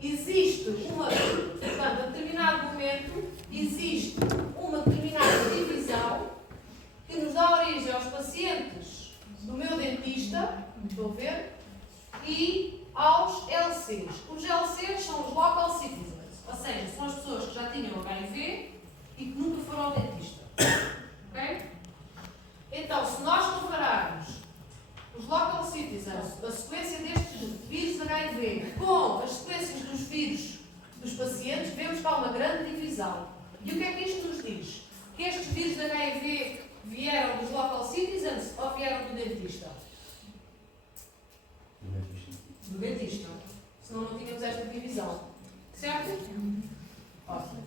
existe portanto, a determinado momento, existe uma determinada divisão que nos dá origem aos pacientes do meu dentista, estou a ver, e aos LCs. Os LCs são os Local Citizens, ou seja, são as pessoas que já tinham HIV e que nunca foram ao dentista. Ok? Então, se nós compararmos os Local Citizens, a sequência destes vírus HIV com as sequências dos vírus dos pacientes, vemos que há uma grande divisão. E o que é que isto nos diz? Que estes vírus de HIV vieram dos Local Citizens ou vieram do dentista? Do dentista. Senão não tínhamos esta divisão. Certo? Ótimo.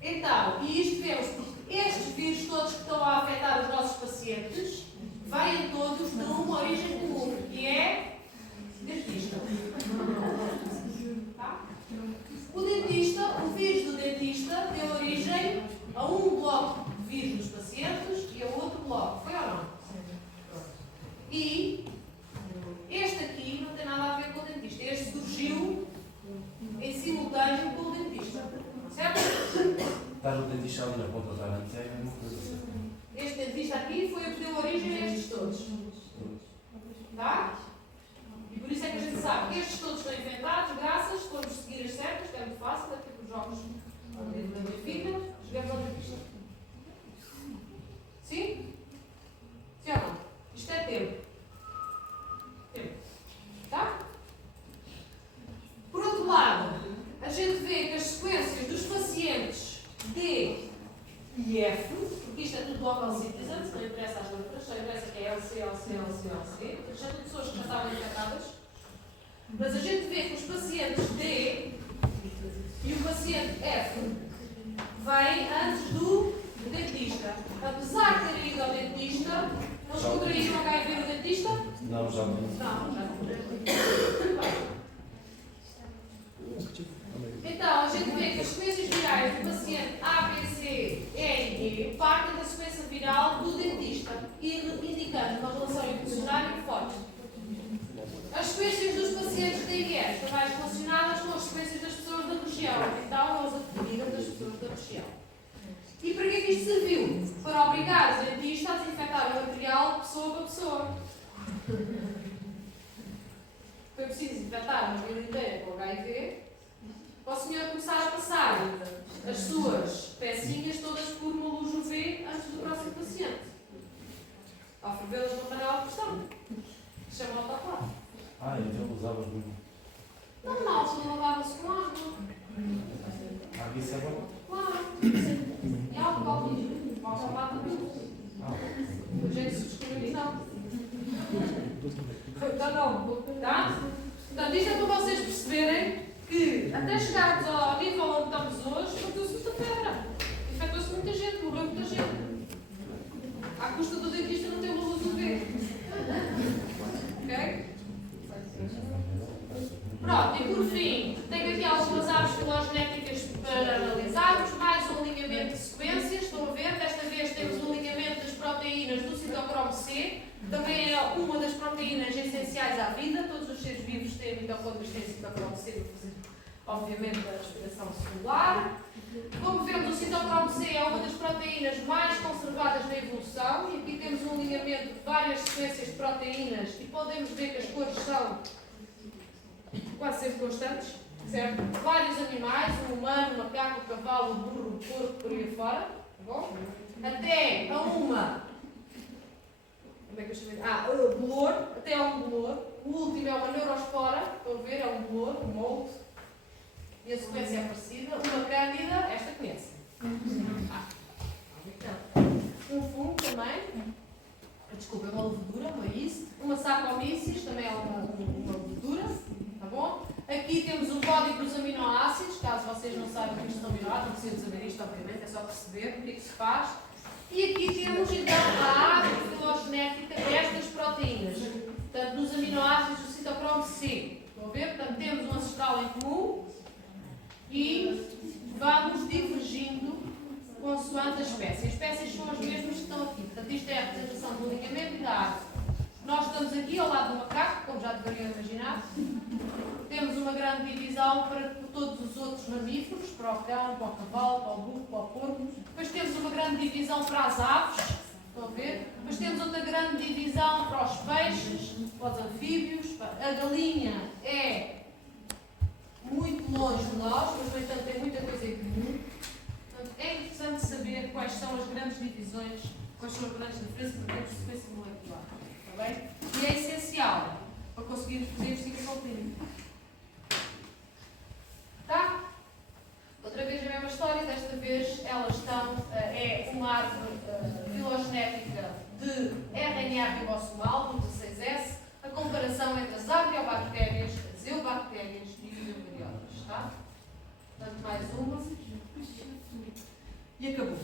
Então, e isto vemos porque estes vírus todos que estão a afetar os nossos pacientes vêm todos de uma origem comum, que é dentista. Tá? O dentista, o vírus do dentista deu origem a um bloco de vírus dos pacientes e a outro bloco. Foi ou não? E este aqui não tem nada a ver com o dentista. Este surgiu em simultâneo com o dentista. Certo? Estás no dentista ali na ponta da arante, é a mesma coisa. Este dentista aqui foi o que deu origem a estes todos. Tá? E por isso é que a gente sabe que estes todos estão inventados graças, se formos seguir as certas, que é muito fácil, é tipo os jogos ao livro da Benfica, chegamos ao dentista. Sim? Sim ou não? Isto é tempo. Tempo. Tá? Por outro lado, a gente vê que as sequências dos pacientes D e F, porque isto é tudo local citizens, não interessa as letras, só interessa que é LC, LC, LC, LC, já tem pessoas que já estavam infectadas, mas a gente vê que os pacientes D e o paciente F vêm antes do dentista. Apesar de terem ido ao dentista, eles contraíram HIV no dentista? Não, já não. Não, já não. Então, a gente vê que as sequências virais do paciente A, B, C, E e G partem da sequência viral do dentista, indicando uma relação evolucionária forte. As sequências dos pacientes D e E estão mais relacionadas com as sequências das pessoas da região, então eles adquiriram das pessoas da região. E para que é que isto serviu? Para obrigar o dentista a desinfetar o material de pessoa para pessoa. Foi preciso desinfetar uma vida inteira com HIV, para o senhor começar a passar as suas pecinhas todas por uma luz UV antes do próximo paciente. Ao fervê-las numa panela de pressão. Chama autoclave. Então usavas muito. Não, na altura lavava-se com água. Isso é bom? Claro. E álcool líquido. Autoclave também. O jeito de se descobrir não. Então não. Tá? Portanto, isto é para vocês perceberem que até chegarmos ao nível onde estamos hoje, infectou-se muita pedra. Infectou-se muita gente, morreu muita gente. À custa do dentista não ter uma luz UV. Ok? Pronto, e por fim, tenho aqui algumas árvores filogenéticas para analisarmos, mais um alinhamento de sequências, estão a ver? Desta vez temos um alinhamento das proteínas do citocromo C, também é uma das proteínas essenciais à vida, todos os seres vivos têm mitocôndrias que têm citocromo C para fazer, obviamente, a respiração celular. Como vemos, o citocromo C é uma das proteínas mais conservadas na evolução, e aqui temos um alinhamento de várias sequências de proteínas e podemos ver que as cores são quase sempre constantes, certo? Vários animais, o humano, o macaco, o cavalo, o burro, o porco, por aí fora, tá bom? Até a uma, como é que eu chamei? O bolor, até a um bolor. O último é uma neurospora, estão a ver? É um bolor, um mold. E a sequência é parecida. Uma cândida, esta conhece. Um fungo também. Desculpa, é uma levedura, uma yeast. Uma Saccharomyces, também é uma levedura. Tá bom? Aqui temos o código dos aminoácidos, caso vocês não saibam que isto são aminoácidos, não precisam saber isto, obviamente, é só perceber o que é que se faz. E aqui temos então a árvore filogenética destas proteínas, portanto, dos aminoácidos do citocromo C. Estão a ver? Portanto, temos um ancestral em comum e vamos divergindo consoante a espécie. As espécies são as mesmas que estão aqui. Portanto, isto é a representação do ligamento e da árvore. Nós estamos aqui ao lado do macaco, como já deveriam imaginar. Temos uma grande divisão para todos os outros mamíferos, para o cão, para o cavalo, para o burro, para o porco. Depois temos uma grande divisão para as aves. Estão a ver? Depois temos outra grande divisão para os peixes, para os anfíbios. A galinha é muito longe de nós, mas no entanto tem muita coisa em comum. Portanto, é interessante saber quais são as grandes divisões, quais são as grandes diferenças entre a sequência molecular. Está bem? E é essencial para conseguirmos fazer investigação clínica. Tá? Outra vez a mesma história, desta vez elas estão, é uma árvore filogenética de RNA ribossomal, do 16S, a comparação entre as arqueobactérias, as eubactérias e os eucariotas. Tá? Portanto, mais uma. E acabou.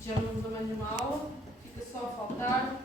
Já não vamos a mais nenhuma aula, fica só a faltar